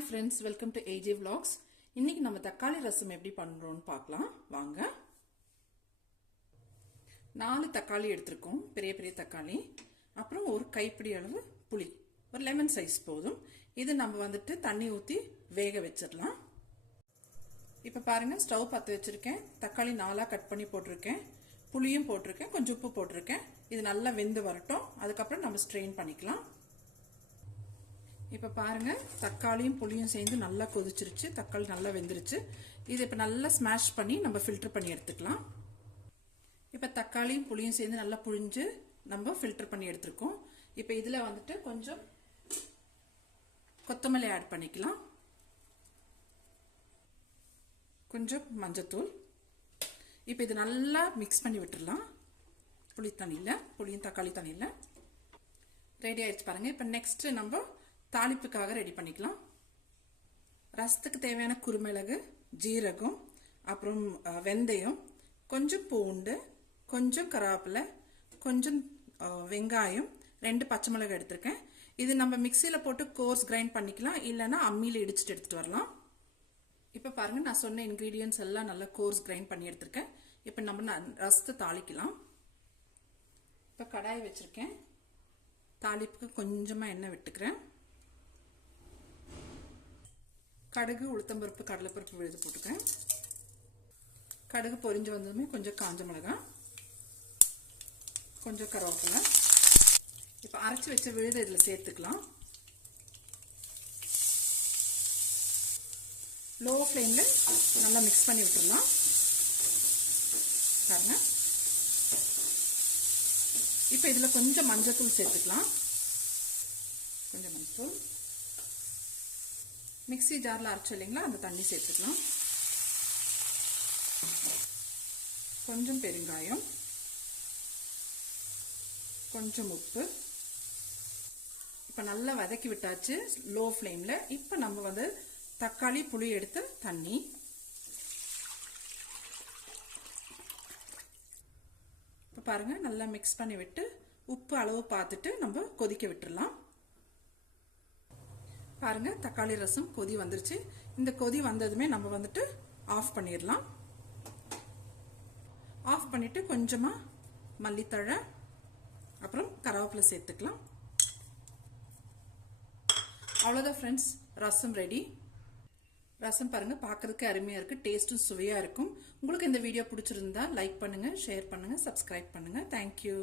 Hi friends, welcome to AJ vlogs. இன்னைக்கு நம்ம தக்காளி ரசம் எப்படி பண்றோம்னு பார்க்கலாம் வாங்க. 4 தக்காளி எடுத்திருக்கோம், பெரிய பெரிய தக்காளி. அப்புறம் ஒரு கைப்பிடி அளவு புளி, ஒரு லெமன் சைஸ் போதும். இது நம்ம வந்துட்டு தண்ணி ஊற்றி வேக வச்சிடலாம். இப்போ பாருங்க, ஸ்டவ் பற்ற வச்சிருக்கேன். தக்காளி 4ஆக கட் பண்ணி போட்டிருக்கேன், புளியும் போட்டிருக்கேன், கொஞ்சம் உப்பு போட்டிருக்கேன். இது நல்லா வெந்து வரட்டும், அதுக்கப்புறம் நம்ம ஸ்ட்ரெயின் பண்ணிக்கலாம். இப்போ பாருங்க, தக்காளியும் புளியும் சேர்ந்து நல்லா கொதிச்சிருச்சு, தக்காளி நல்லா வெந்துருச்சு. இது இப்போ நல்லா ஸ்மாஷ் பண்ணி நம்ம ஃபில்டர் பண்ணி எடுத்துக்கலாம். இப்போ தக்காளியும் புளியும் சேர்ந்து நல்லா புழிஞ்சு நம்ம ஃபில்டர் பண்ணி எடுத்துருக்கோம். இப்போ இதில் வந்துட்டு கொஞ்சம் கொத்தமல்லி ஆட் பண்ணிக்கலாம், கொஞ்சம் மஞ்சத்தூள். இப்போ இது நல்லா மிக்ஸ் பண்ணி விட்டுடலாம். புளியும் தக்காளி தண்ணியில் ரெடி ஆயிடுச்சு பாருங்க. இப்போ நெக்ஸ்ட் நம்ம தாளிப்புக்காக ரெடி பண்ணிக்கலாம். ரசத்துக்கு தேவையான குருமிளகு, ஜீரகம், அப்புறம் வெந்தயம், கொஞ்சம் பூண்டு, கொஞ்சம் கருவேப்பிலை, கொஞ்சம் வெங்காயம், 2 பச்சை மிளகாய் எடுத்திருக்கேன். இது நம்ம மிக்சியில் போட்டு கோர்ஸ் கிரைண்ட் பண்ணிக்கலாம், இல்லைன்னா அம்மியில் இடிச்சுட்டு எடுத்துட்டு வரலாம். இப்போ பாருங்க, நான் சொன்ன இன்க்ரீடியன்ஸ் எல்லாம் நல்லா கோர்ஸ் கிரைண்ட் பண்ணி எடுத்திருக்கேன். இப்போ நம்ம ரசத்தை தாளிக்கலாம். இப்போ கடாய் வச்சிருக்கேன், தாளிப்புக்கு கொஞ்சமாக எண்ணெய் விட்டுக்கிறேன். கடுகு, உளுத்தம்பருப்பு, கடலைப்பருப்பு விழுது போட்டுக்கிறேன். கடுகு பொரிஞ்சு வந்ததுமே கொஞ்சம் காஞ்ச மிளகாய், கொஞ்சம் கருவேப்பிலை. இப்போ அரைச்சி வச்ச விழுதை இதில் சேர்த்துக்கலாம். லோ ஃப்ளேமில் நல்லா மிக்ஸ் பண்ணி விட்டுடலாம். பாருங்க, இப்போ இதில் கொஞ்சம் மஞ்சத்தூள் சேர்த்துக்கலாம். கொஞ்சம் மஞ்சத்தூள், மிக்ஸி ஜாரில் அரைச்சு இல்லைங்களா, அந்த தண்ணி சேர்த்துக்கலாம். கொஞ்சம் பெருங்காயம், கொஞ்சம் உப்பு. இப்போ நல்லா வதக்கி விட்டாச்சு லோ ஃப்ளேமில். இப்போ நம்ம வந்து தக்காளி புளி எடுத்து தண்ணி, இப்போ பாருங்க நல்லா மிக்ஸ் பண்ணி விட்டு உப்பு அளவு பார்த்துட்டு நம்ம கொதிக்க விட்டுடலாம். பாருங்க, தக்காளி ரசம் கொதி வந்துருச்சு. இந்த கொதி வந்ததுமே நம்ம வந்துட்டு ஆஃப் பண்ணிடலாம். ஆஃப் பண்ணிட்டு கொஞ்சமா மல்லித்தழை, அப்புறம் கருவேப்பிலை சேர்த்துக்கலாம். அவ்வளோதான் ஃப்ரெண்ட்ஸ், ரசம் ரெடி. ரசம் பாருங்க, பார்க்கறதுக்கு அருமையா இருக்கு, டேஸ்ட்டும் சுவையா இருக்கும். உங்களுக்கு இந்த வீடியோ பிடிச்சிருந்தா லைக் பண்ணுங்க, ஷேர் பண்ணுங்க, சப்ஸ்கிரைப் பண்ணுங்க. தேங்க்யூ.